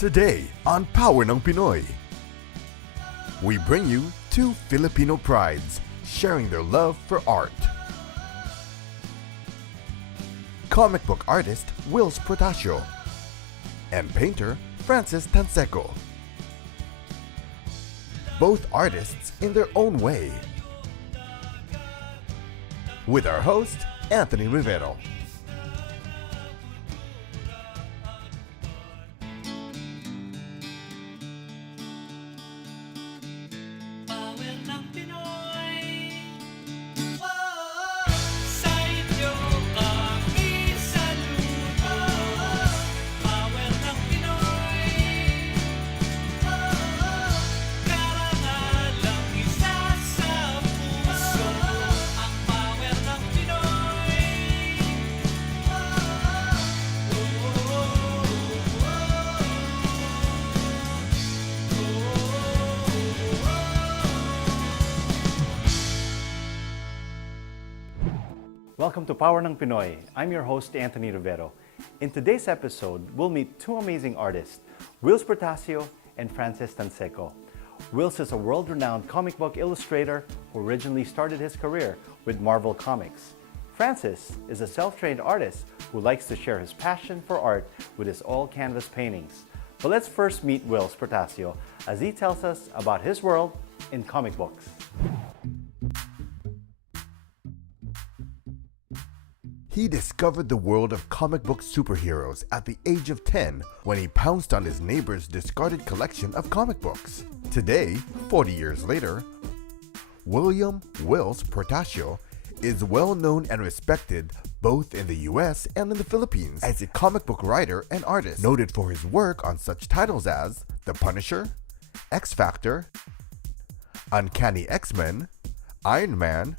Today on Power ng Pinoy, we bring you two Filipino prides sharing their love for art. Comic book artist Whilce Portacio and painter Francis Tanseco. Both artists in their own way. With our host, Anthony Rivero. Welcome to Power ng Pinoy. I'm your host, Anthony Rivero. In today's episode, we'll meet two amazing artists, Whilce Portacio and Francis Tanseco. Whilce is a world-renowned comic book illustrator who originally started his career with Marvel Comics. Francis is a self-trained artist who likes to share his passion for art with his all-canvas paintings. But let's first meet Whilce Portacio as he tells us about his world in comic books. He discovered the world of comic book superheroes at the age of 10 when he pounced on his neighbor's discarded collection of comic books. Today, 40 years later, William Whilce Portacio is well known and respected both in the US and in the Philippines as a comic book writer and artist, noted for his work on such titles as The Punisher, X-Factor, Uncanny X-Men, Ironman,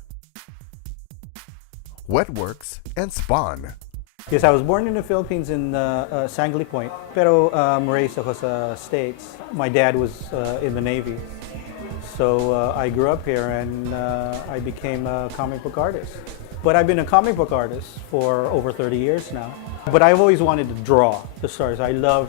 Wetworks and Spawn. Yes, I was born in the Philippines in Sangley Point, pero raised ako sa States. My dad was in the Navy, so I grew up here and I became a comic book artist. But I've been a comic book artist for over 30 years now. But I've always wanted to draw the stories. I love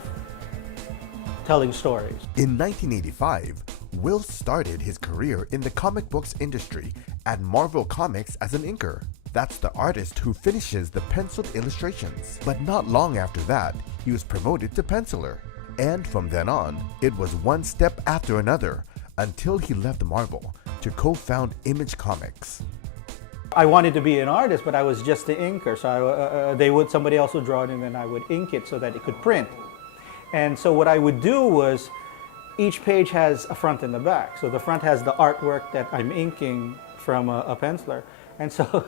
telling stories. In 1985, Whilce started his career in the comic books industry at Marvel Comics as an inker. That's the artist who finishes the penciled illustrations. But not long after that, he was promoted to penciler. And from then on, it was one step after another until he left Marvel to co-found Image Comics. I wanted to be an artist, but I was just the inker. So somebody else would draw it and then I would ink it so that it could print. And so what I would do was, each page has a front and a back. So the front has the artwork that I'm inking from a penciler. And so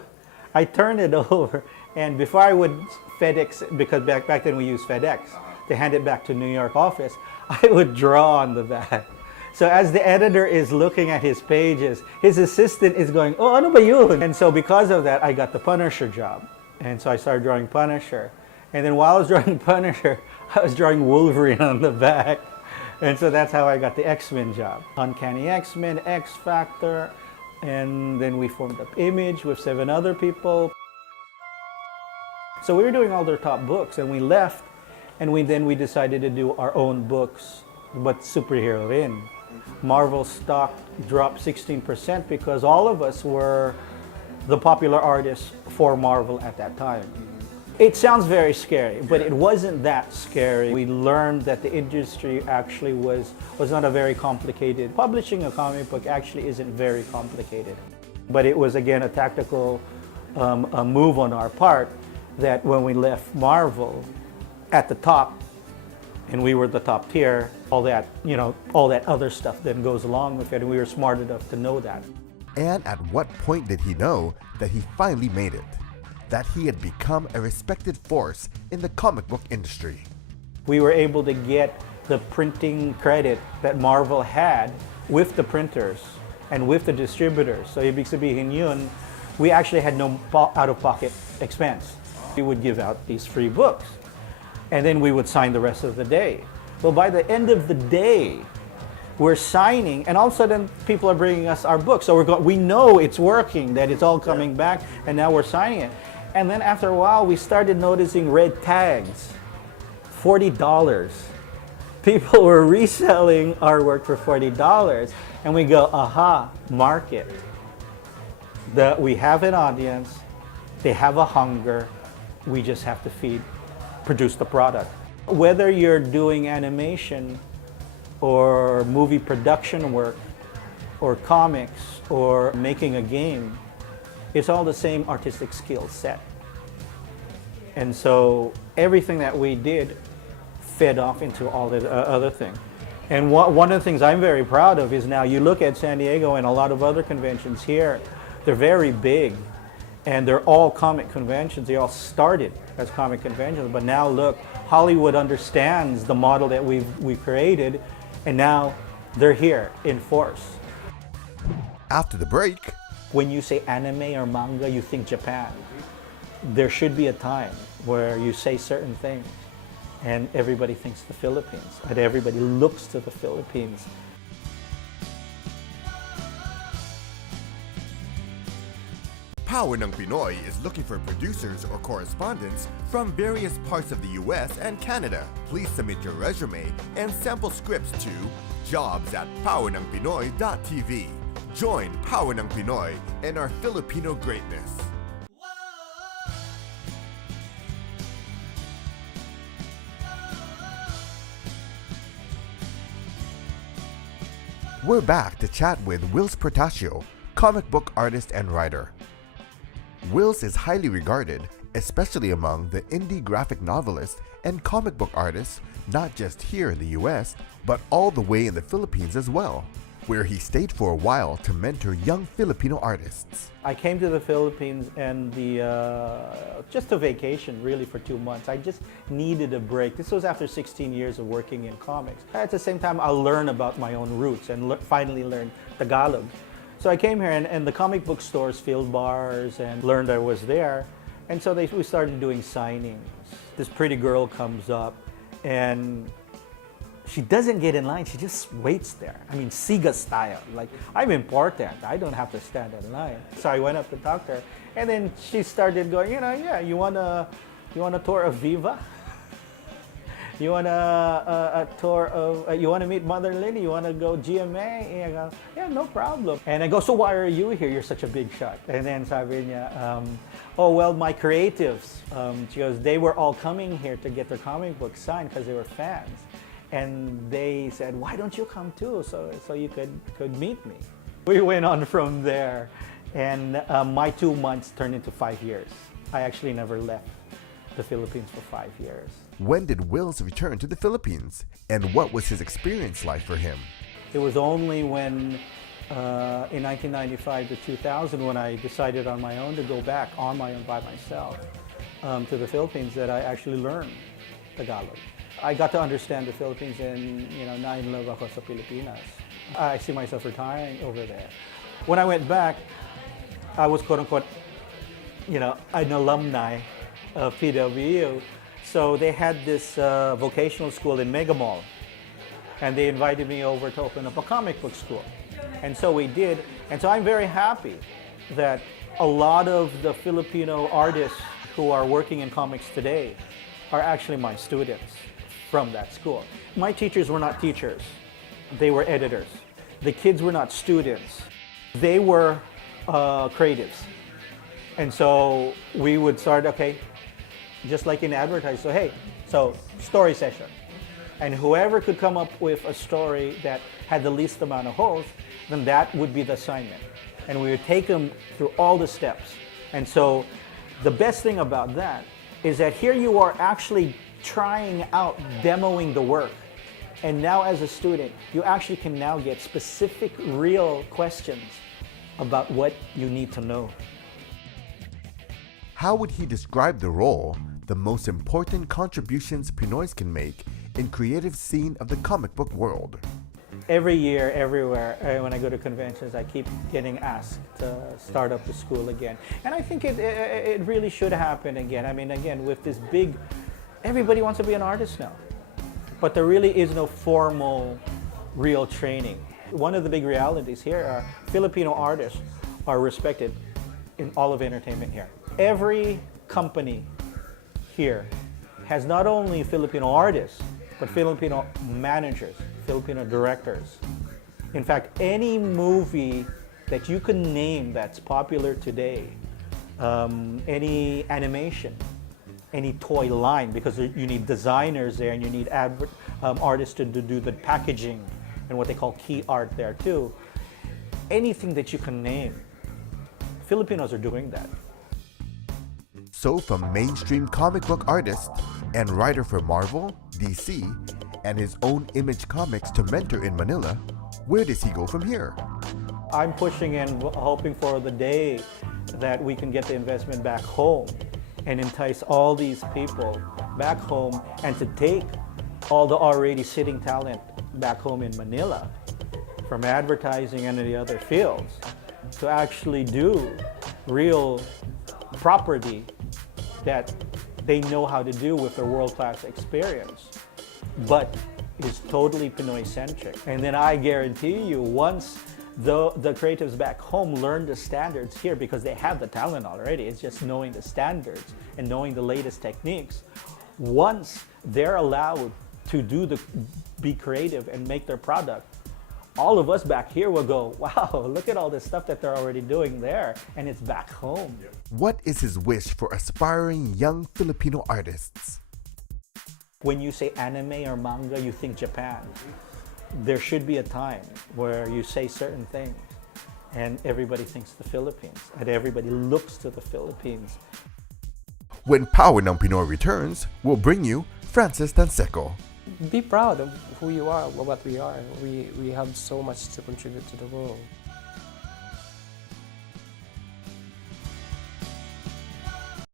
I turned it over, and before I would FedEx, because back then we used FedEx, to hand it back to New York office, I would draw on the back. So as the editor is looking at his pages, his assistant is going, "Oh, ano ba yun?" And so because of that, I got the Punisher job. And so I started drawing Punisher. And then while I was drawing Punisher, I was drawing Wolverine on the back. And so that's how I got the X-Men job. Uncanny X-Men, X-Factor, and then we formed up Image with 7 other people. So we were doing all their top books, and we left, and then we decided to do our own books, but superhero in. Marvel stock dropped 16% because all of us were the popular artists for Marvel at that time. It sounds very scary, but it wasn't that scary. We learned that the industry actually was not a very complicated. Publishing a comic book actually isn't very complicated. But it was, again, a tactical a move on our part that when we left Marvel at the top, and we were the top tier, all that other stuff then goes along with it, and we were smart enough to know that. And at what point did he know that he finally made it? That he had become a respected force in the comic book industry. We were able to get the printing credit that Marvel had with the printers and with the distributors. So ibig sabihin yun, we actually had no out-of-pocket expense. We would give out these free books, and then we would sign the rest of the day. Well, by the end of the day, we're signing, and all of a sudden people are bringing us our books. So we know it's working, that it's all coming back, and now we're signing it. And then after a while, we started noticing red tags, $40. people were reselling our work for $40, and we go, aha, market. We have an audience, they have a hunger, we just have to produce the product. Whether you're doing animation or movie production work or comics or making a game, it's all the same artistic skill set. And so everything that we did fed off into all the other things. And one of the things I'm very proud of is now you look at San Diego and a lot of other conventions here, they're very big and they're all comic conventions. They all started as comic conventions, but now look, Hollywood understands the model that we've created, and now they're here in force. After the break, When you say anime or manga, you think Japan. There should be a time where you say certain things and everybody thinks the Philippines, and everybody looks to the Philippines. Power ng Pinoy is looking for producers or correspondents from various parts of the US and Canada. Please submit your resume and sample scripts to jobs@powernangpinoy.tv. Join Power ng Pinoy and our Filipino greatness. We're back to chat with Whilce Portacio, comic book artist and writer. Whilce is highly regarded, especially among the indie graphic novelists and comic book artists, not just here in the US, but all the way in the Philippines as well, where he stayed for a while to mentor young Filipino artists. I came to the Philippines and just a vacation really for 2 months. I just needed a break. This was after 16 years of working in comics. At the same time, I learned about my own roots and finally learned Tagalog. So I came here and the comic book stores filled bars and learned I was there. And so we started doing signings. This pretty girl comes up and she doesn't get in line, she just waits there. I mean, Siga style. Like, I'm important, I don't have to stand in line. So I went up to talk to her and then she started going, yeah, you want a tour of Viva? You want a tour of, you want to meet Mother Lily? You want to go GMA? And I go, yeah, no problem. And I go, so why are you here? You're such a big shot. And then sabi niya, oh, well, my creatives, she goes, they were all coming here to get their comic books signed because they were fans. And they said, why don't you come too? So you could meet me. We went on from there. And my 2 months turned into 5 years. I actually never left the Philippines for 5 years. When did Whilce return to the Philippines, and what was his experience like for him? It was only when, in 1995 to 2000, when I decided on my own to go back on my own by myself to the Philippines, that I actually learned Tagalog. I got to understand the Philippines and, na in love ako sa Pilipinas. I see myself retiring over there. When I went back, I was quote-unquote, an alumni of PWU. So they had this vocational school in Mega Mall, and they invited me over to open up a comic book school. And so we did, and so I'm very happy that a lot of the Filipino artists who are working in comics today are actually my students from that school. My teachers were not teachers, they were editors. The kids were not students, they were creatives. And so we would start, okay, just like in advertising, so hey, story session. And whoever could come up with a story that had the least amount of holes, then that would be the assignment. And we would take them through all the steps. And so the best thing about that is that here you are actually trying out, demoing the work. And now as a student, you actually can now get specific, real questions about what you need to know. How would he describe the role, the most important contributions Pinoys can make in creative scene of the comic book world? Every year, everywhere, when I go to conventions, I keep getting asked to start up the school again. And I think it really should happen again. I mean, again, with this big, everybody wants to be an artist now. But there really is no formal, real training. One of the big realities here are Filipino artists are respected in all of entertainment here. Every company here has not only Filipino artists, but Filipino managers, Filipino directors. In fact, any movie that you can name that's popular today, any animation, any toy line, because you need designers there and you need artists to do the packaging and what they call key art there too. Anything that you can name, Filipinos are doing that. So from mainstream comic book artist and writer for Marvel, DC, and his own Image Comics to mentor in Manila, where does he go from here? I'm pushing and hoping for the day that we can get the investment back home and entice all these people back home and to take all the already sitting talent back home in Manila from advertising and the other fields to actually do real property that they know how to do with their world-class experience, but is totally Pinoy-centric. And then I guarantee you, once the creatives back home learn the standards here, because they have the talent already, it's just knowing the standards and knowing the latest techniques. Once they're allowed to be creative and make their product, all of us back here will go, wow, look at all this stuff that they're already doing there, and it's back home. What is his wish for aspiring young Filipino artists? When you say anime or manga, you think Japan. There should be a time where you say certain things and everybody thinks the Philippines and everybody looks to the Philippines. When Power ng Pinoy returns, we'll bring you Francis Tanseco. Be proud of who you are, what we are. We have so much to contribute to the world.